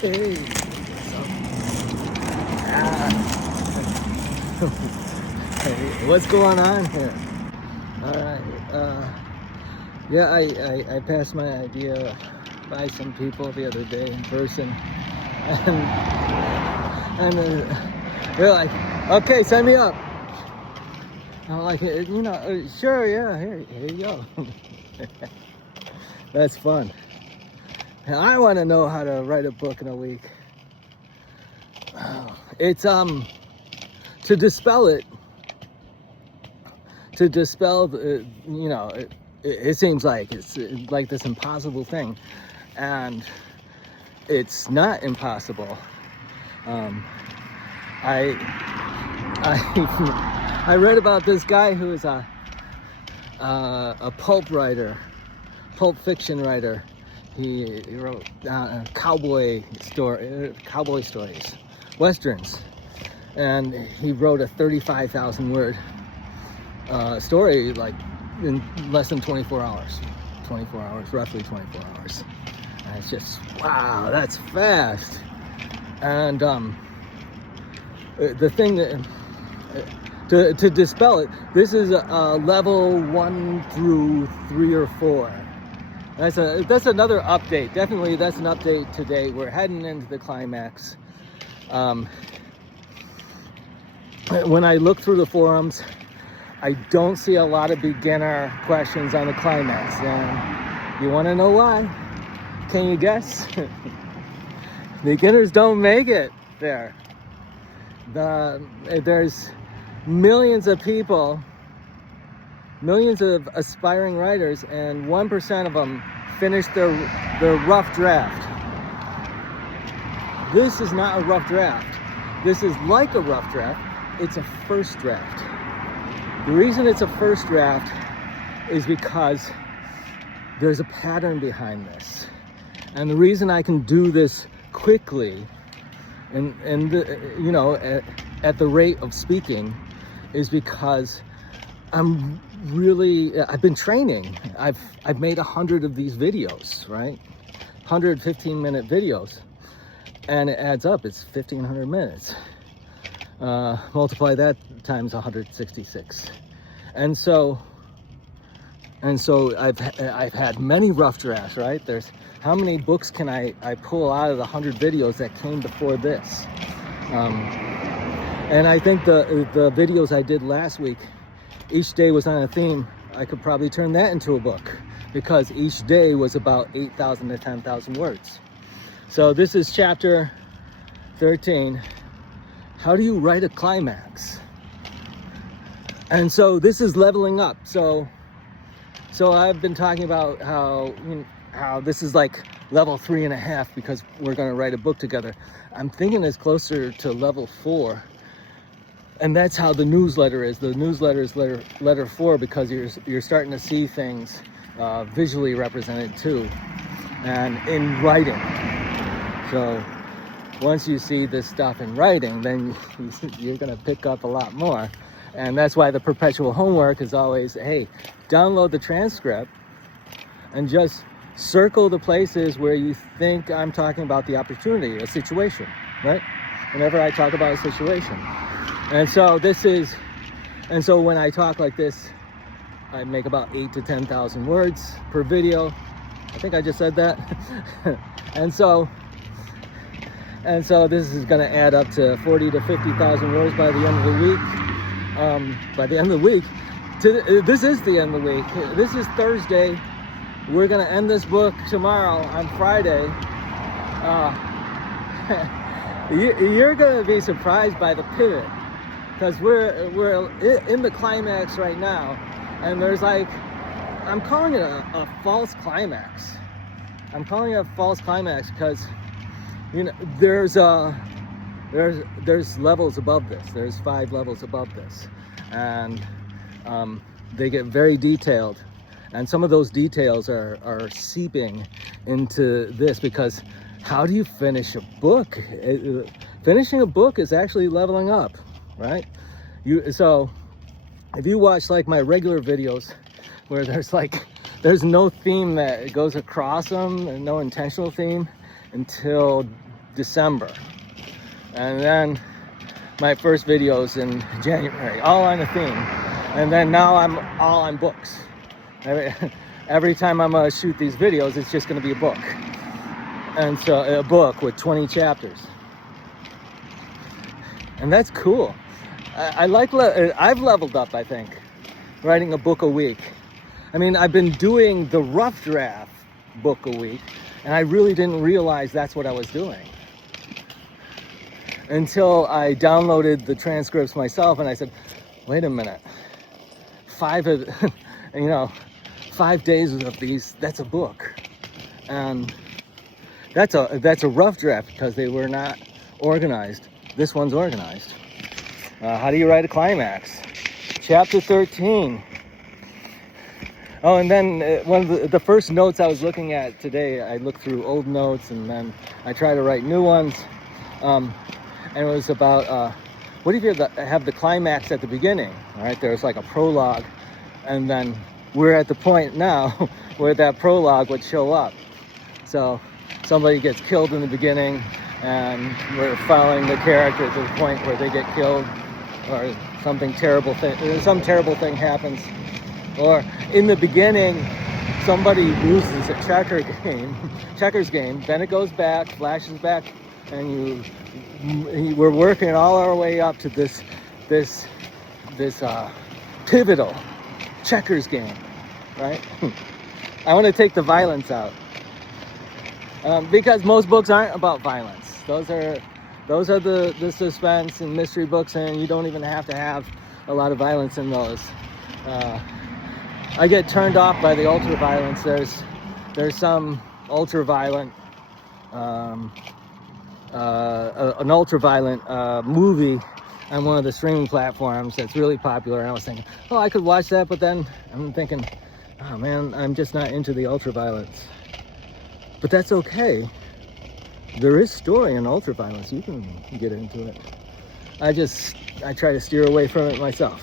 Hey, hey, what's going on here? All right. Yeah, I passed my idea by some people the other day in person, and they're like, "Okay, sign me up." I'm like, sure, yeah, here you go. That's fun. And I want to know how to write a book in a week. It's to dispel it. To dispel the, it seems like it's like this impossible thing, and it's not impossible. I I read about this guy who is a pulp fiction writer. He wrote cowboy stories, westerns, and he wrote a 35,000 word story like in less than 24 hours. Roughly 24 hours. And it's just, wow, that's fast. And the thing that to dispel it, this is level 1 through 3 or 4. That's another update. Definitely, that's an update today. We're heading into the climax. When I look through the forums, I don't see a lot of beginner questions on the climax. And you want to know why? Can you guess? Beginners don't make it there. There's millions of people, millions of aspiring writers, and 1% of them finish their rough draft. This is not a rough draft. This is like a rough draft. It's a first draft. The reason it's a first draft is because there's a pattern behind this. And the reason I can do this quickly and at the rate of speaking is because I've been training. I've made 100 of these videos, right? 100 15-minute videos, and it adds up. It's 1,500 minutes. Multiply that times 166, and so I've had many rough drafts, right? There's how many books can I pull out of the 100 videos that came before this? And I think the videos I did last week, each day was on a theme. I could probably turn that into a book because each day was about 8,000 to 10,000 words. So this is chapter 13. How do you write a climax? And so this is leveling up. So I've been talking about how this is like level 3.5 because we're going to write a book together. I'm thinking it's closer to level 4. And that's how the newsletter is. The newsletter is letter 4 because you're starting to see things visually represented too, and in writing. So once you see this stuff in writing, then you're going to pick up a lot more. And that's why the perpetual homework is always, hey, download the transcript and just circle the places where you think I'm talking about the opportunity, a situation, right? Whenever I talk about a situation. And so when I talk like this, I make about 8,000 to 10,000 words per video. I think I just said that. and so this is going to add up to 40,000 to 50,000 words by the end of the week. This is the end of the week. This is Thursday. We're going to end this book tomorrow on Friday. You're going to be surprised by the pivot. Because we're in the climax right now, and there's I'm calling it a false climax. I'm calling it a false climax because there's levels above this. There's 5 levels above this, and they get very detailed, and some of those details are seeping into this because how do you finish a book? Finishing a book is actually leveling up. Right? So if you watch like my regular videos where there's no theme that goes across them and no intentional theme until December. And then my first videos in January, all on a theme. And then now I'm all on books. Every time I'm gonna shoot these videos, it's just gonna be a book. And so a book with 20 chapters. And that's cool. I've leveled up, I think, writing a book a week. I mean, I've been doing the rough draft book a week, and I really didn't realize that's what I was doing until I downloaded the transcripts myself, and I said, wait a minute, 5 days of these, that's a book. And that's a rough draft because they were not organized. This one's organized. How do you write a climax? Chapter 13. Oh, and then one of the first notes I was looking at today, I looked through old notes and then I try to write new ones. And it was about, what if you have the climax at the beginning? All right, there's like a prologue, and then we're at the point now where that prologue would show up. So somebody gets killed in the beginning, and we're following the character to the point where they get killed, or some terrible thing happens. Or in the beginning, somebody loses a checkers game, then it goes back, flashes back, and we're working all our way up to this pivotal checkers game, right? I want to take the violence out, because most books aren't about violence. Those are the suspense and mystery books, and you don't even have to have a lot of violence in those. I get turned off by the ultra violence. There's some ultra violent an ultra-violent movie on one of the streaming platforms that's really popular, and I was thinking, oh, I could watch that, but then I'm thinking, oh man, I'm just not into the ultra-violence. But that's okay. There is story in ultra-violence. You can get into it. I try to steer away from it myself.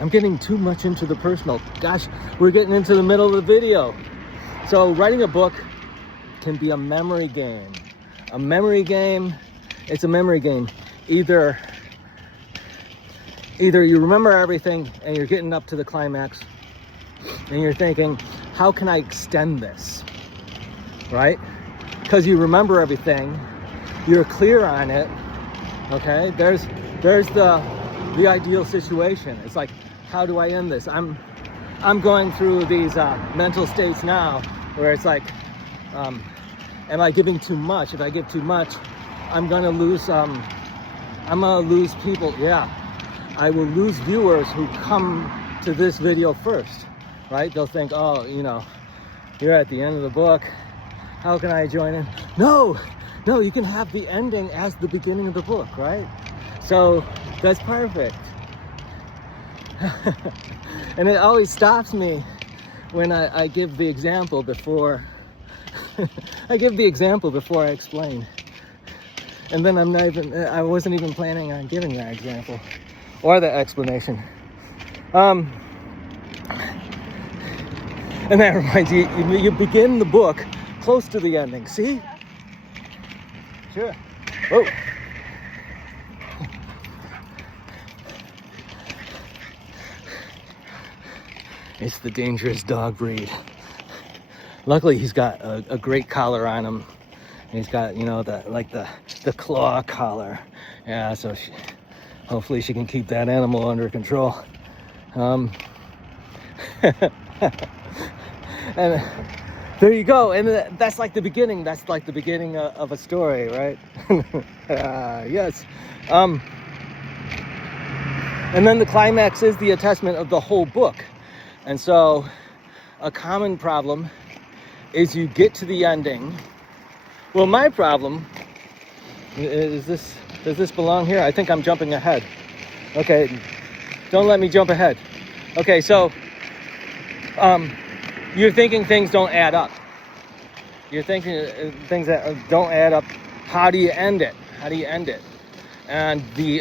I'm getting too much into the personal. Gosh, we're getting into the middle of the video. So writing a book can be a memory game. It's a memory game. Either you remember everything and you're getting up to the climax and you're thinking, how can I extend this? Right? Because you remember everything, you're clear on it. Okay? There's the ideal situation. It's like, how do I end this? I'm going through these mental states now where it's like, am I giving too much? If I give too much, I'm gonna lose people. Yeah, I will lose viewers who come to this video first, right? They'll think, oh, you're at the end of the book. How can I join in? No, you can have the ending as the beginning of the book, right? So that's perfect. And it always stops me when I give the example before I explain. And then I wasn't even planning on giving that example or the explanation. And that reminds you begin the book close to the ending. See? Sure. Oh. It's the dangerous dog breed. Luckily, he's got a great collar on him. And he's got, the claw collar. Yeah, so hopefully she can keep that animal under control. And there you go. And that's like the beginning. That's like the beginning of a story, right? Yes. And then the climax is the attachment of the whole book. And so a common problem is you get to the ending. Well, my problem is does this belong here? I think I'm jumping ahead. Okay, don't let me jump ahead. Okay, so you're thinking things don't add up. You're thinking things that don't add up. How do you end it? And the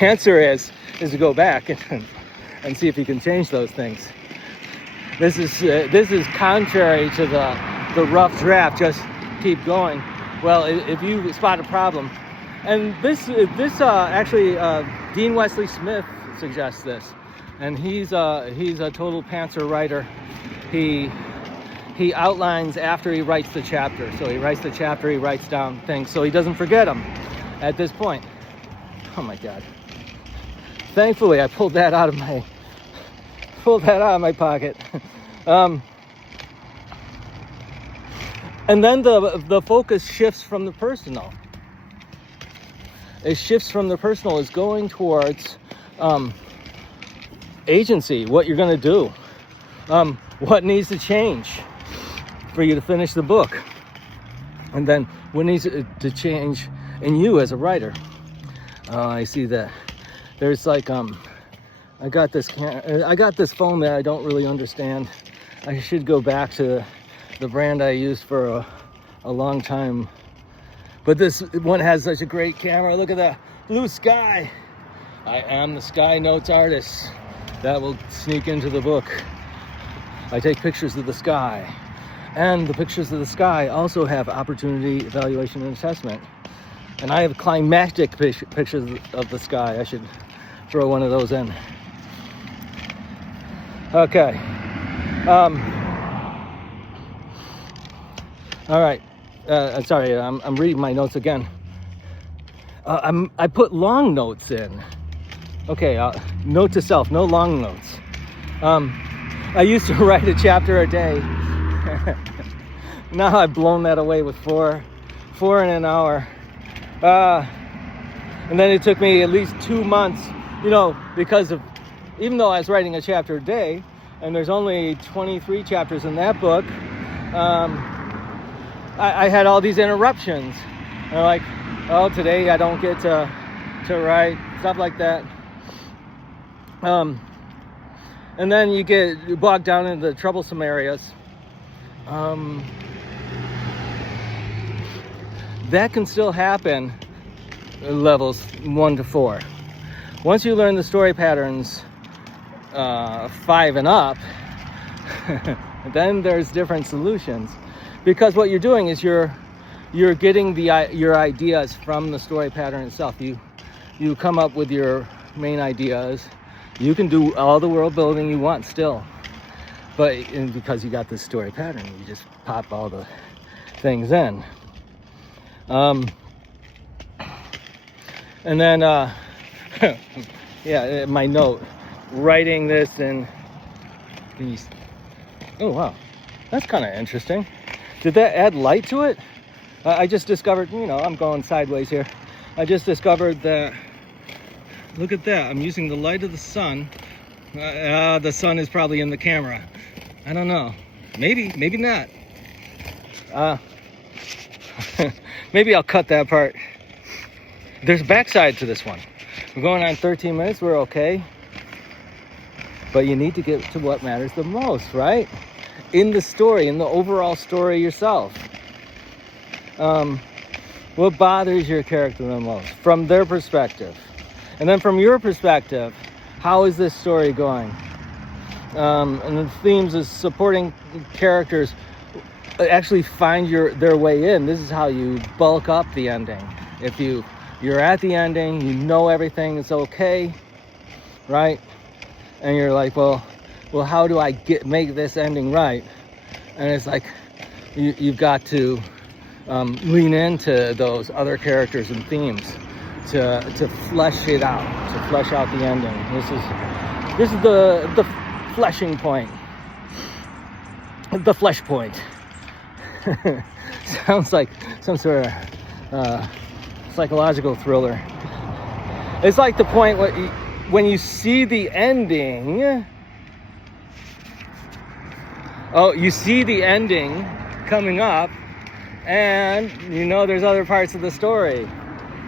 answer is to go back and see if you can change those things. This is contrary to the rough draft. Just keep going. Well, if you spot a problem, and this actually Dean Wesley Smith suggests this, and he's a total pantser writer. He outlines after he writes the chapter. So he writes the chapter, he writes down things so he doesn't forget them at this point. Oh my God. Thankfully, I pulled that out of my pocket. And then the focus shifts from the personal. It shifts from the personal, is going towards agency, what you're going to do, what needs to change for you to finish the book, and then what needs to change in you as a writer. I see that there's like I got this phone that I don't really understand. I should go back to the brand I used for a long time, but this one has such a great camera. Look at that blue sky. I am the sky notes artist. That will sneak into the book. I take pictures of the sky, and the pictures of the sky also have opportunity, evaluation, and assessment. And I have climactic pictures of the sky. I should throw one of those in. Okay. All right. Sorry, I'm reading my notes again. I put long notes in. Okay, note to self, no long notes. I used to write a chapter a day. Now I've blown that away with four in an hour. And then it took me at least 2 months, because of, even though I was writing a chapter a day, and there's only 23 chapters in that book, I had all these interruptions. And like, oh, today I don't get to write, stuff like that. And then you get bogged down into the troublesome areas. That can still happen at levels 1 to 4. Once you learn the story patterns 5 and up, then there's different solutions. Because what you're doing is you're getting your ideas from the story pattern itself. You come up with your main ideas. You can do all the world building you want still, but because you got this story pattern, you just pop all the things in. And then yeah, my note, writing this in these. Oh wow, that's kind of interesting. Did that add light to it? I just discovered, I'm going sideways here. I just discovered that, look at that, I'm using the light of the sun. The sun is probably in the camera. I don't know. Maybe not. Maybe I'll cut that part. There's a backside to this one. We're going on 13 minutes, we're okay. But you need to get to what matters the most, right? In the story, in the overall story yourself. What bothers your character the most from their perspective? And then from your perspective, how is this story going? And the themes is supporting characters actually find their way in. This is how you bulk up the ending. If you're at the ending, you know everything is okay, right? And you're like, well, how do I make this ending right? And it's like you've got to lean into those other characters and themes to flesh it out, to flesh out the ending. This is the fleshing point, the flesh point. Sounds like some sort of psychological thriller. It's like the point when you see the ending. Oh, you see the ending coming up, and there's other parts of the story.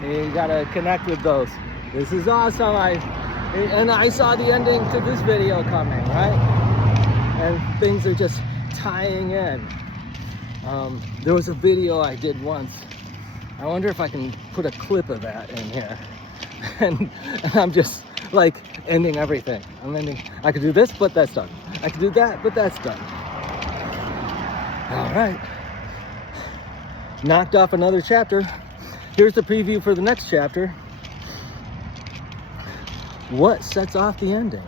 You gotta connect with those. This is awesome. I saw the ending to this video coming, right? And things are just tying in. There was a video I did once. I wonder if I can put a clip of that in here. And I'm just like ending everything. I could do this, but that's done. I could do that, but that's done. All right. Knocked off another chapter. Here's the preview for the next chapter. What sets off the ending?